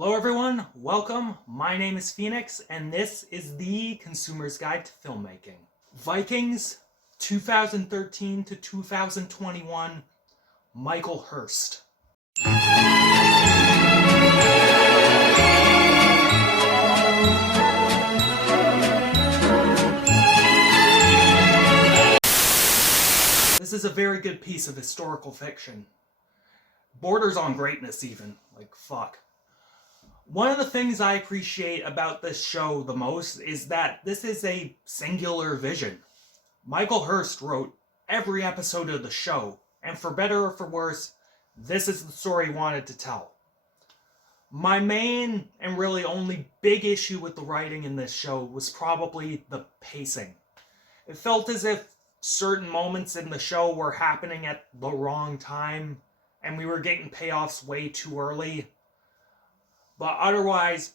Hello everyone, welcome. My name is Phoenix, and this is the Consumer's Guide to Filmmaking. Vikings, 2013 to 2021, Michael Hurst. This is a very good piece of historical fiction. Borders on greatness even, like fuck. One of the things I appreciate about this show the most is that this is a singular vision. Michael Hurst wrote every episode of the show, and for better or for worse, this is the story he wanted to tell. My main and really only big issue with the writing in this show was probably the pacing. It felt as if certain moments in the show were happening at the wrong time, and we were getting payoffs way too early. But otherwise,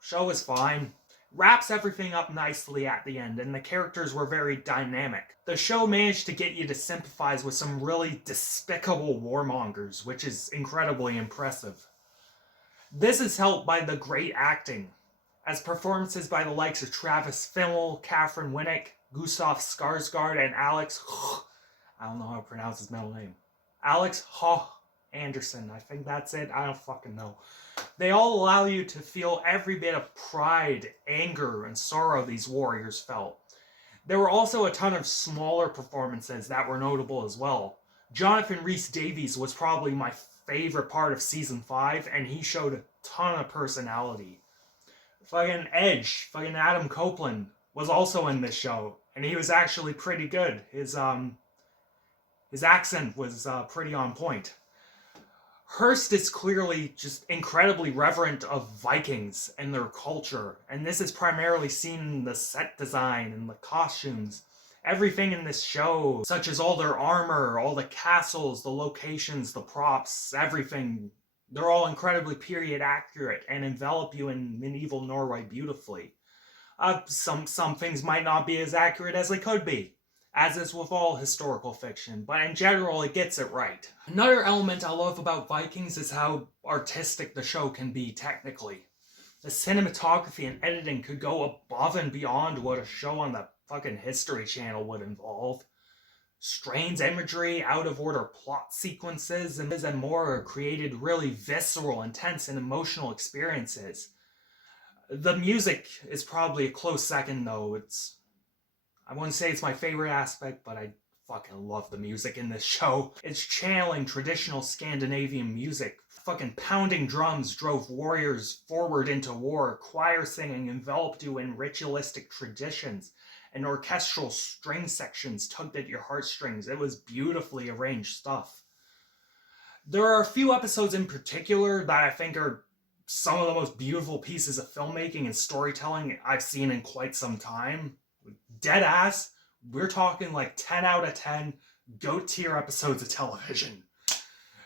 show is fine. Wraps everything up nicely at the end, and the characters were very dynamic. The show managed to get you to sympathize with some really despicable warmongers, which is incredibly impressive. This is helped by the great acting, as performances by the likes of Travis Fimmel, Catherine Winnick, Gustav Skarsgård, and Alex I don't know how to pronounce his middle name. Alex Anderson, I think that's it. I don't fucking know. They all allow you to feel every bit of pride, anger, and sorrow these warriors felt. There were also a ton of smaller performances that were notable as well. Jonathan Rhys-Davies was probably my favorite part of Season 5, and he showed a ton of personality. Fucking Edge, fucking Adam Copeland, was also in this show, and he was actually pretty good. His accent was pretty on point. Hurst is clearly just incredibly reverent of Vikings and their culture, and this is primarily seen in the set design and the costumes. Everything in this show, such as all their armor, all the castles, the locations, the props, everything, they're all incredibly period accurate and envelop you in medieval Norway beautifully. Some things might not be as accurate as they could be, as is with all historical fiction, but in general it gets it right. Another element I love about Vikings is how artistic the show can be technically. The cinematography and editing could go above and beyond what a show on the fucking History Channel would involve. Strange imagery, out-of-order plot sequences, and more created really visceral, intense, and emotional experiences. The music is probably a close second though. I wouldn't say it's my favorite aspect, but I fucking love the music in this show. It's channeling traditional Scandinavian music. Fucking pounding drums drove warriors forward into war. Choir singing enveloped you in ritualistic traditions. And orchestral string sections tugged at your heartstrings. It was beautifully arranged stuff. There are a few episodes in particular that I think are some of the most beautiful pieces of filmmaking and storytelling I've seen in quite some time. Dead ass, we're talking like 10 out of 10 GOAT tier episodes of television.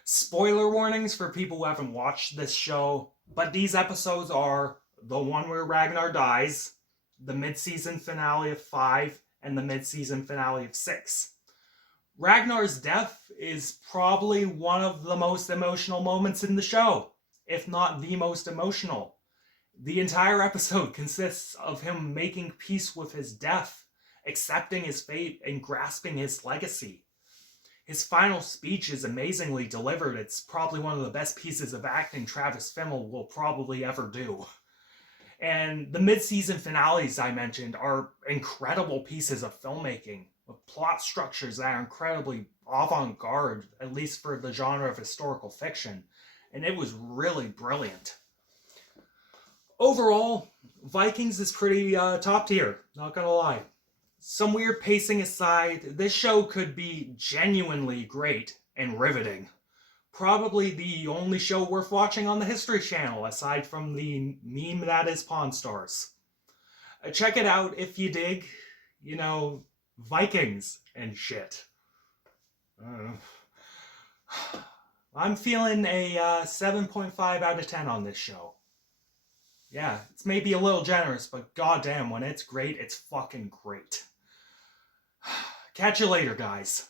Spoiler warnings for people who haven't watched this show, but these episodes are the one where Ragnar dies, the mid-season finale of 5, and the mid-season finale of 6. Ragnar's death is probably one of the most emotional moments in the show, if not the most emotional. The entire episode consists of him making peace with his death, accepting his fate, and grasping his legacy. His final speech is amazingly delivered. It's probably one of the best pieces of acting Travis Fimmel will probably ever do. And the mid-season finales I mentioned are incredible pieces of filmmaking, with plot structures that are incredibly avant-garde, at least for the genre of historical fiction. And it was really brilliant. Overall, Vikings is pretty top tier, not gonna lie. Some weird pacing aside, this show could be genuinely great and riveting. Probably the only show worth watching on the History Channel, aside from the meme that is Pawn Stars. Check it out if you dig, Vikings and shit. I'm feeling a 7.5 out of 10 on this show. Yeah, it's maybe a little generous, but goddamn, when it's great, it's fucking great. Catch you later, guys.